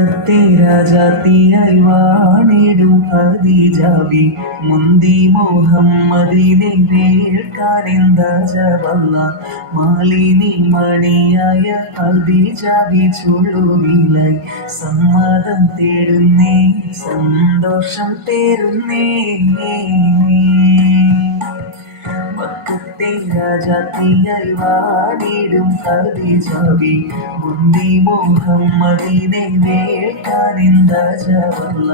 മക്കത്തെ രാജാത്തിയായി വാണിടും ഖദീജാബി മുന്തി മുഹമ്മദിനെ കേൾക്കാനെന്താ ജവല്ല മാലിനി മണിയായ ഖദീജാബി ചുള്ളുവിലായി സമ്മതം തേടുന്നേ സന്തോഷം തേടുന്നേ മക്കത്തെ രാജാത്തിയായി വാണിടും ഖദീജാബി മുന്തി മുഹമ്മദിനെ കേൾക്കാനെന്താ ജവല്ല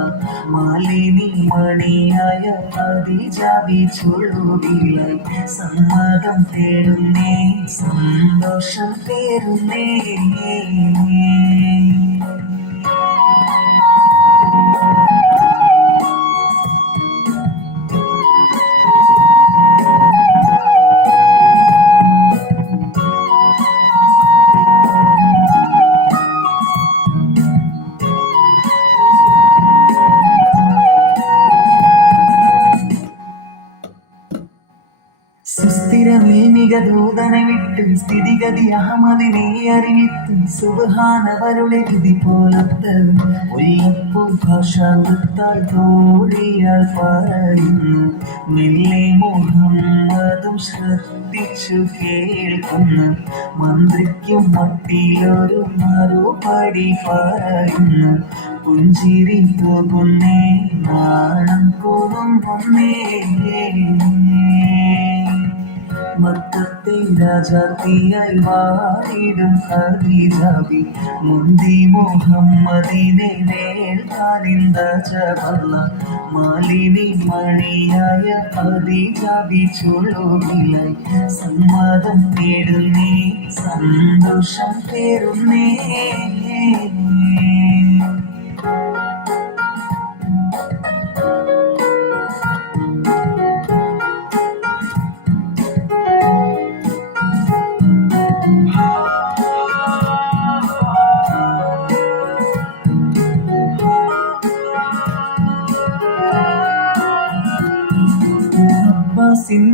മാലിനി മണിയായ ഖദീജാബി ചുള്ളുവിലായി സമ്മതം തേടുന്നേ സന്തോഷം തേടുന്നേ. സുസ്ഥിരമീനിക ദൂതനെ വിട്ട് സ്ഥിതിഗതി അഹമ്മദിനെ അറിവിത്ത് സുബ്ഹാനവരുടെ വിധി പോലത്ത് മുല്ലപ്പൂ ഭാഷാത്താൽ തോടിയാൽ പറയുന്നു മെല്ലെ മുഹമ്മദും ശ്രദ്ധിച്ചു കേൾക്കുന്നു മന്ത്രിക്കും മട്ടിലൊരു മറുപടി പറയുന്നു പുഞ്ചിരി തൂകുന്നേ നാണം കൂടുന്നേ. മക്കത്തെ രാജാത്തിയായി വാണിടും ഖദീജാബി മുന്തി മുഹമ്മദിനെ കേൾക്കാനെന്താ ജവല്ല മാലിനി മണിയായ ഖദീജാബി ചുള്ളുവിലായി സമ്മതം തേടുന്നേ സന്തോഷം തേടുന്നേ.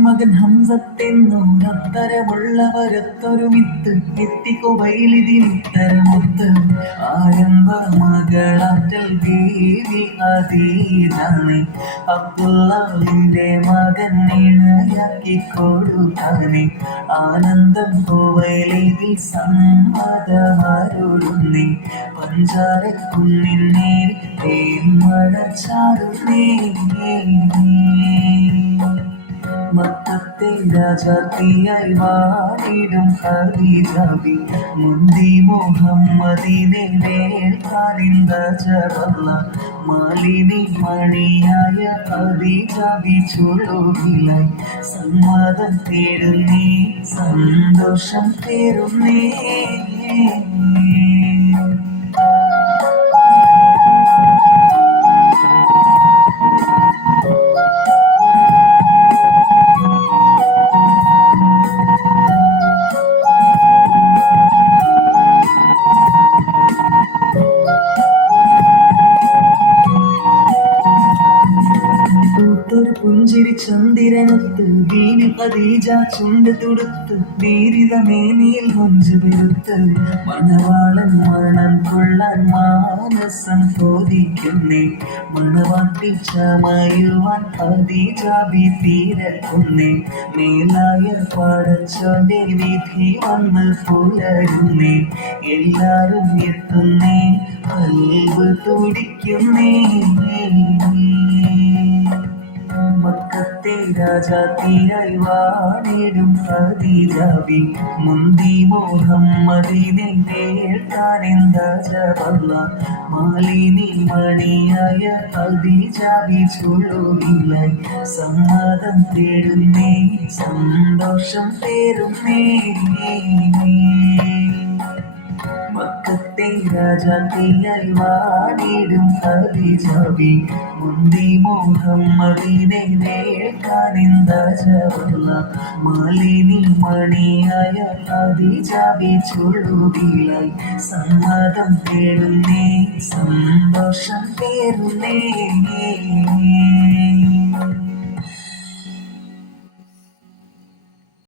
മകൻ ഹംസത്തെന്നോരത്തരമുള്ളവരത്തൊരുമിത്ത് എത്തിക്കൊവയിലിതിനിത്തരമൊത്ത് ആരംഭ മകളാറ്റൽ ദേവി അതീതാണ് അബ്ദുള്ളാഹിന്റെ മകൻ ഇണയാക്കി കൊടുക്കാനെ ആനന്ദം കോവയിലിതിൽ സമ്മതമരുളുന്നേ പഞ്ചാരക്കുന്നിന്നേ തേന്മഴ ചാരുന്നേ. മക്കത്തെ രാജാത്തിയായി വാണിടും ഖദീജാബി മുന്തി മുഹമ്മദിനെ കേൾക്കാനെന്താ ജവല്ല മാലിനി മണിയായ ഖദീജാബി ചുള്ളുവിലായി സമ്മതം തേടുന്നേ സന്തോഷം തേടുന്നേ. പുഞ്ചിരി ചന്ദിരനൊത്ത് വീണി ഖദീജ ചുണ്ട് തുടുത്ത് വീരിതമേനിയിൽ മൊഞ്ചു പെരുത്ത് മണവാളൻ മണം കൊള്ളാൻ മാനസം തോതിക്കുന്നേ മണവാട്ടി ചമയുവാൻ ഖദീജാബി തീരക്കുന്നേ മേലായ പടച്ചോന്റെ വിധി വന്ന് പുലരുന്നേ എല്ലാരും എത്തുന്നേ കൽവ് തുടിക്കുന്നേ. മക്കത്തെ രാജാത്തിയായി വാണിടും ഖദീജാബി മുന്തി മുഹമ്മദിനെ കേൾക്കാനെന്താ ജവല്ല മാലിനി മണിയായ ഖദീജാബി ചുള്ളുവിലായി സമ്മതം തേടുന്നേ സന്തോഷം തേടുന്നേ. മക്കത്തെ രാജാത്തിയായി വാണിടും ഖദീജാബി മുന്തി മുഹമ്മദിനെ കേൾക്കാനെന്താ ജവല്ല മാലിനി മണിയായ ഖദീജാബി ചുള്ളുവിലായി സമ്മതം തേടുന്നേ സന്തോഷം തേടുന്നേ.